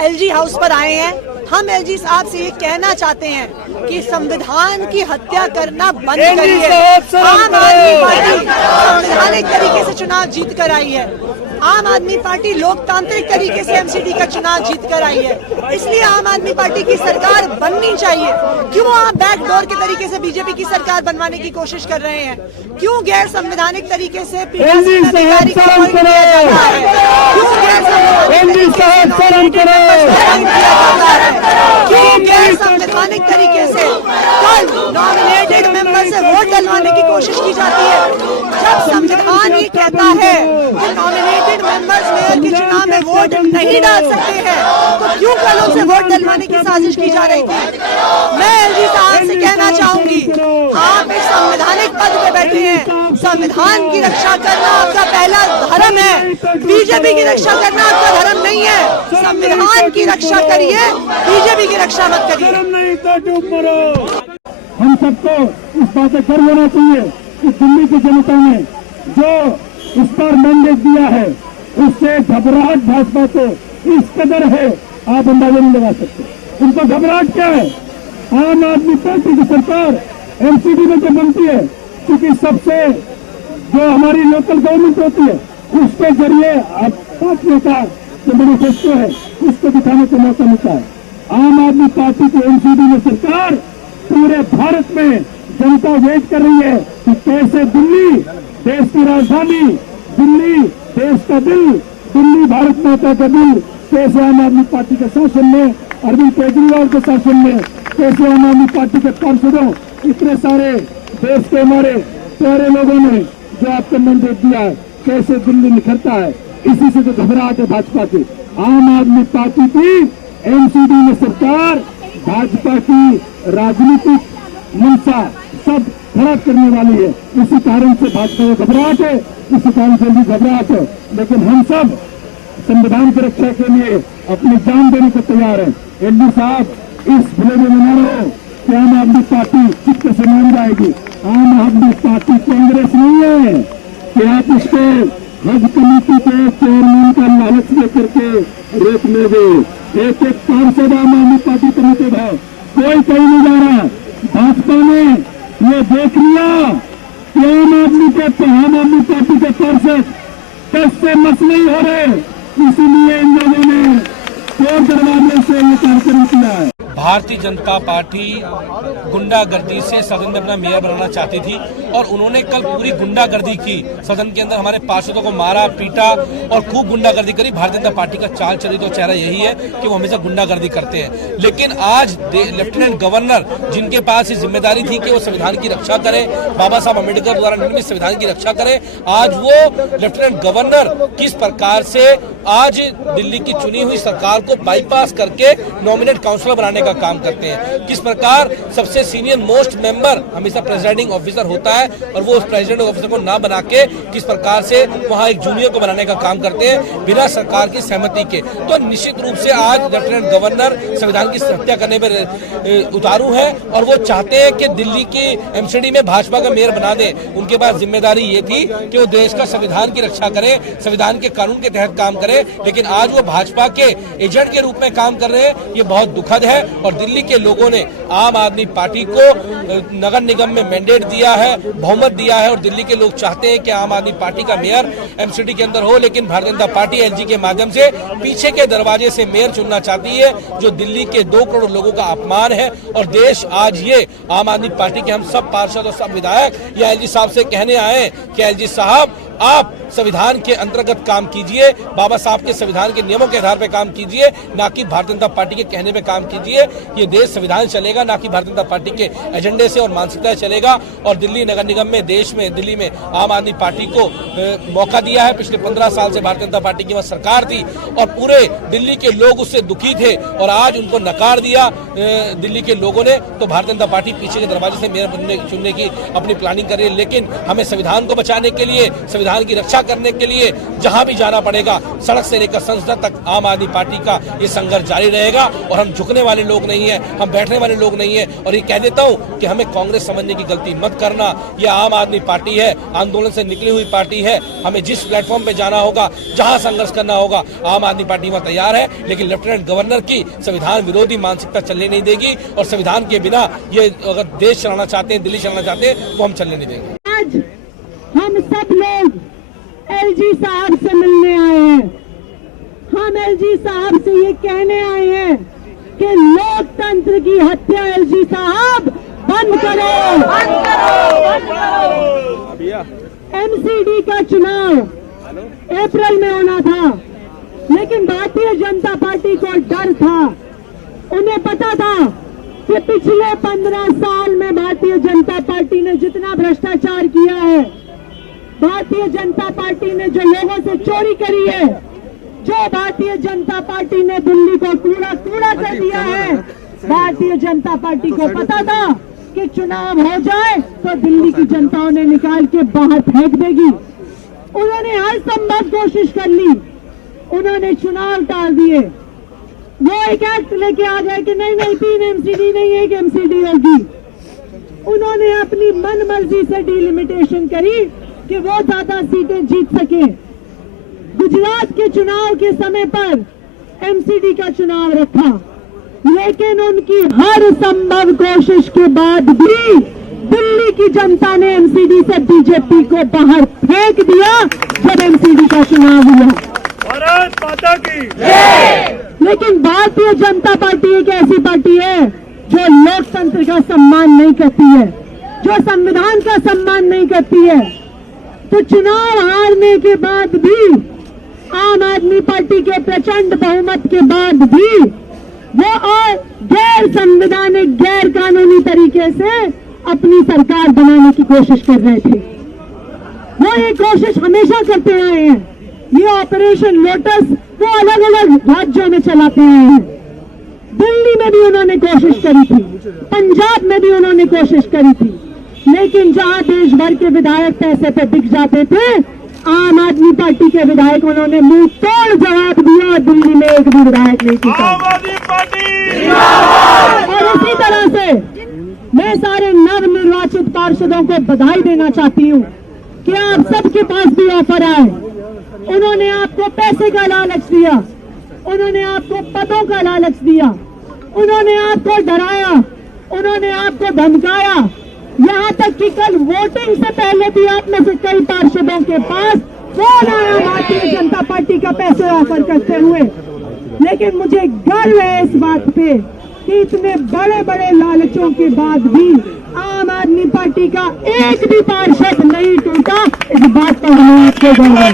LG house पर आए हैं। हम एलजी साहब से ये कहना चाहते हैं कि संविधान की हत्या करना बंद करिए। आम आदमी पार्टी संवैधानिक तरीके से चुनाव जीत कर आई है। आम आदमी पार्टी लोकतांत्रिक तरीके से एमसीडी का चुनाव जीत कर आई है, इसलिए आम आदमी पार्टी की सरकार बननी चाहिए। क्यों आप बैकडोर के तरीके से बीजेपी की सरकार बनवाने की कोशिश कर रहे हैं? क्यों गैर संवैधानिक तरीके से पीठासीन अधिकारी को अपॉइंट किया जाता है? क्यों गैर संवैधानिक क्यों गैर संवैधानिक तरीके से कल नॉमिनेटेड मेंबर से वोट डलवाने की कोशिश की जाती है? जब संविधान ये कहता है कि नॉमिनेटेड मेंबर्स मेयर के चुनाव में वोट नहीं डाल सकते हैं, तो क्यों कल उनसे वोट डलवाने की साजिश की जा रही थी? मैं एलजी साहब से कहना चाहूंगी, आप एक संवैधानिक पद पे बैठे हैं, संविधान की रक्षा करना आपका पहला धर्म है। बीजेपी की रक्षा करना आपका धर्म नहीं है। संविधान की रक्षा करिए, बीजेपी की रक्षा मत करिए। हम सबको इस बात से गर्व होना चाहिए कि दिल्ली की जनता ने जो इस पर मैंडेट दिया है, उससे घबराहट भाजपा को इस कदर है, आप अंदाजा नहीं लगा सकते। उनको घबराहट क्या है? आम आदमी पार्टी की सरकार एमसीडी में जो बनती है, क्योंकि सबसे जो हमारी लोकल गवर्नमेंट होती है, उसके जरिए पार्टियों का जो मैनिफेस्टो है उसको दिखाने का मौका मिलता है। आम आदमी पार्टी की एमसीडी में सरकार पूरे भारत में जनता वेट कर रही है कि कैसे दिल्ली देश की राजधानी, दिल्ली देश का दिल, दिल्ली भारत माता का दिल, कैसे आम आदमी पार्टी के शासन में, अरविंद केजरीवाल के शासन में, कैसे आम आदमी पार्टी के पार्षदों, इतने सारे देश के हमारे प्यारे लोगों ने जो आपको मैंडेट दिया है, कैसे दिल्ली निखरता है। इसी से तो घबराहट है भाजपा की। आम आदमी पार्टी की एमसीडी में सरकार भाजपा की राजनीतिक मंशा सब खराब करने वाली है। इसी कारण से भाजपा को घबराहट है, इसी कारण से भी घबराहट है। लेकिन हम सब संविधान की रक्षा के लिए अपनी जान देने को तैयार हैं। एलजी साहब, इस भले में मना रहे हो कि आम आदमी पार्टी चित्त से मान जाएगी। आम आदमी पार्टी कांग्रेस नहीं है कि आप उसके हज कमेटी के चेयरमैन का लालच लेकर के रोक लोगे। एक एक पार्षद आम आदमी पार्टी कमेटी है, कोई कहीं नहीं जा रहा। भाजपा ने ये देख लिया कि आम आदमी पार्टी के पार्षद कैसे मसले ही हो रहे, इसीलिए इन लोगों ने चोर दरवाजे से ये कार्यक्रम किया है। भारतीय जनता पार्टी गुंडागर्दी से सदन में अपना मेयर बनाना चाहती थी और उन्होंने कल पूरी गुंडागर्दी की। सदन के अंदर हमारे पार्षदों को मारा पीटा और खूब गुंडागर्दी करी। भारतीय जनता पार्टी का चाल चरित्र और चेहरा यही है कि वो हमेशा गुंडागर्दी करते हैं। लेकिन आज लेफ्टिनेंट गवर्नर, जिनके पास ये जिम्मेदारी थी कि वो संविधान की रक्षा करें, बाबा साहब अम्बेडकर द्वारा निर्मित संविधान की रक्षा करें, आज वो लेफ्टिनेंट गवर्नर किस प्रकार से आज दिल्ली की चुनी हुई सरकार को बाईपास करके नॉमिनेट काउंसिलर बनाने का काम करते हैं। किस प्रकार सबसे सीनियर मोस्ट मेंबर हमेशा प्रेसिडिंग ऑफिसर होता है और वो उस प्रेसिडेंट ऑफिसर को ना बना के किस प्रकार से वहां एक जूनियर को बनाने का काम करते हैं बिना सरकार की सहमति के। तो निश्चित रूप से आज लेफ्टिनेंट गवर्नर संविधान की हत्या करने में उतारू है और वो चाहते हैं कि दिल्ली की एमसीडी में भाजपा का मेयर बना दें। उनके पास जिम्मेदारी ये थी कि वो देश का संविधान की रक्षा करें, संविधान के कानून के तहत काम करें, लेकिन आज वो भाजपा के एजेंट के रूप में काम कर रहे हैं। ये बहुत दुखद है और दिल्ली के लोगों ने आम आदमी पार्टी को नगर निगम में मैंडेट दिया है, बहुमत दिया है और दिल्ली के लोग चाहते हैं कि आम आदमी पार्टी का मेयर एमसीडी के अंदर हो। लेकिन भारतीय जनता पार्टी एलजी के माध्यम से पीछे के दरवाजे से मेयर चुनना चाहती है, जो दिल्ली के 2 करोड़ लोगों का अपमान है। और देश आज ये आम आदमी पार्टी के हम सब पार्षद और सब विधायक या एलजी साहब से कहने आए कि एलजी साहब, आप संविधान के अंतर्गत काम कीजिए, बाबा साहब के संविधान के नियमों के आधार पर काम कीजिए, ना कि भारतीय जनता पार्टी के कहने पे काम कीजिए। ये देश संविधान चलेगा, ना कि भारतीय जनता पार्टी के एजेंडे से और मानसिकता से चलेगा। और दिल्ली नगर निगम में, देश में, दिल्ली में आम आदमी पार्टी को मौका दिया है। पिछले 15 साल से भारतीय जनता पार्टी की वह सरकार थी और पूरे दिल्ली के लोग उससे दुखी थे और आज उनको नकार दिया दिल्ली के लोगों ने। तो भारतीय जनता पार्टी पीछे के दरवाजे से मेयर चुनने की अपनी प्लानिंग कर रही है। लेकिन हमें संविधान को बचाने के लिए, संविधान की रक्षा रक्षा करने के लिए जहां भी जाना पड़ेगा, सड़क से लेकर संसद तक आम आदमी पार्टी का ये संघर्ष जारी रहेगा। और हम झुकने वाले लोग नहीं है, हम बैठने वाले लोग नहीं है। और ये कह देता हूं कि हमें कांग्रेस समझने की गलती मत करना। ये आम आदमी पार्टी है, आंदोलन से निकली हुई पार्टी है। हमें जिस प्लेटफॉर्म पे जाना होगा, जहां संघर्ष करना होगा, आम आदमी पार्टी वहां तैयार है। लेकिन लेफ्टिनेंट गवर्नर की संविधान विरोधी मानसिकता चलने नहीं देगी और संविधान के बिना ये अगर देश चलाना चाहते हैं, दिल्ली चलाना चाहते हैं, वो हम चलने नहीं देंगे। आज हम सब लोग एलजी साहब से मिलने आए हैं। हम एलजी साहब से ये कहने आए हैं कि लोकतंत्र की हत्या एलजी साहब बंद करो, बंद करो, बंद करो। एमसीडी का चुनाव अप्रैल में होना था, लेकिन भारतीय जनता पार्टी को डर था। उन्हें पता था कि पिछले 15 साल में भारतीय जनता पार्टी ने जितना भ्रष्टाचार किया है, भारतीय जनता पार्टी ने जो लोगों से चोरी करी है, जो भारतीय जनता पार्टी ने दिल्ली को कूड़ा कूड़ा कर दिया है, भारतीय जनता पार्टी को पता था कि चुनाव हो जाए तो दिल्ली की जनता उन्हें निकाल के बाहर फेंक देगी। उन्होंने हर संभव कोशिश कर ली, उन्होंने चुनाव टाल दिए। वो एक एक्ट लेके आ गए कि नहीं नहीं 3 एमसीडी नहीं, 1 एमसीडी होगी। उन्होंने अपनी मन मर्जी से डिलिमिटेशन करी कि वो ज्यादा सीटें जीत सके। गुजरात के चुनाव के समय पर एमसीडी का चुनाव रखा, लेकिन उनकी हर संभव कोशिश के बाद भी दिल्ली की जनता ने एमसीडी से बीजेपी को बाहर फेंक दिया जब एमसीडी का चुनाव हुआ। भारत माता की। लेकिन भारतीय जनता पार्टी एक ऐसी पार्टी है जो लोकतंत्र का सम्मान नहीं करती है, जो संविधान का सम्मान नहीं करती है। तो चुनाव हारने के बाद भी, आम आदमी पार्टी के प्रचंड बहुमत के बाद भी वो और गैर संवैधानिक, गैर कानूनी तरीके से अपनी सरकार बनाने की कोशिश कर रहे थे। वो ये कोशिश हमेशा करते आए हैं। ये ऑपरेशन लोटस वो अलग अलग राज्यों में चलाते आए हैं। दिल्ली में भी उन्होंने कोशिश करी थी, पंजाब में भी उन्होंने कोशिश करी थी, लेकिन जहां देश भर के विधायक पैसे पे बिक जाते थे, आम आदमी पार्टी के विधायक उन्होंने मुंह तोड़ जवाब दिया और दिल्ली में एक भी विधायक नहीं जीता। आम आदमी पार्टी। और इसी तरह से मैं सारे नवनिर्वाचित पार्षदों को बधाई देना चाहती हूँ कि आप सबके पास भी ऑफर आए। उन्होंने आपको पैसे का लालच दिया, उन्होंने आपको पदों का लालच दिया, उन्होंने आपको डराया, उन्होंने आपको धमकाया। यहाँ तक कि कल वोटिंग से पहले भी आप में से कई पार्षदों के पास फोन आया भारतीय जनता पार्टी का पैसे ऑफर करते हुए। लेकिन मुझे गर्व है इस बात पे कि इतने बड़े बड़े लालचों के बाद भी आम आदमी पार्टी का एक भी पार्षद नहीं टूटा। इस बात पर हमें आपको गर्व है।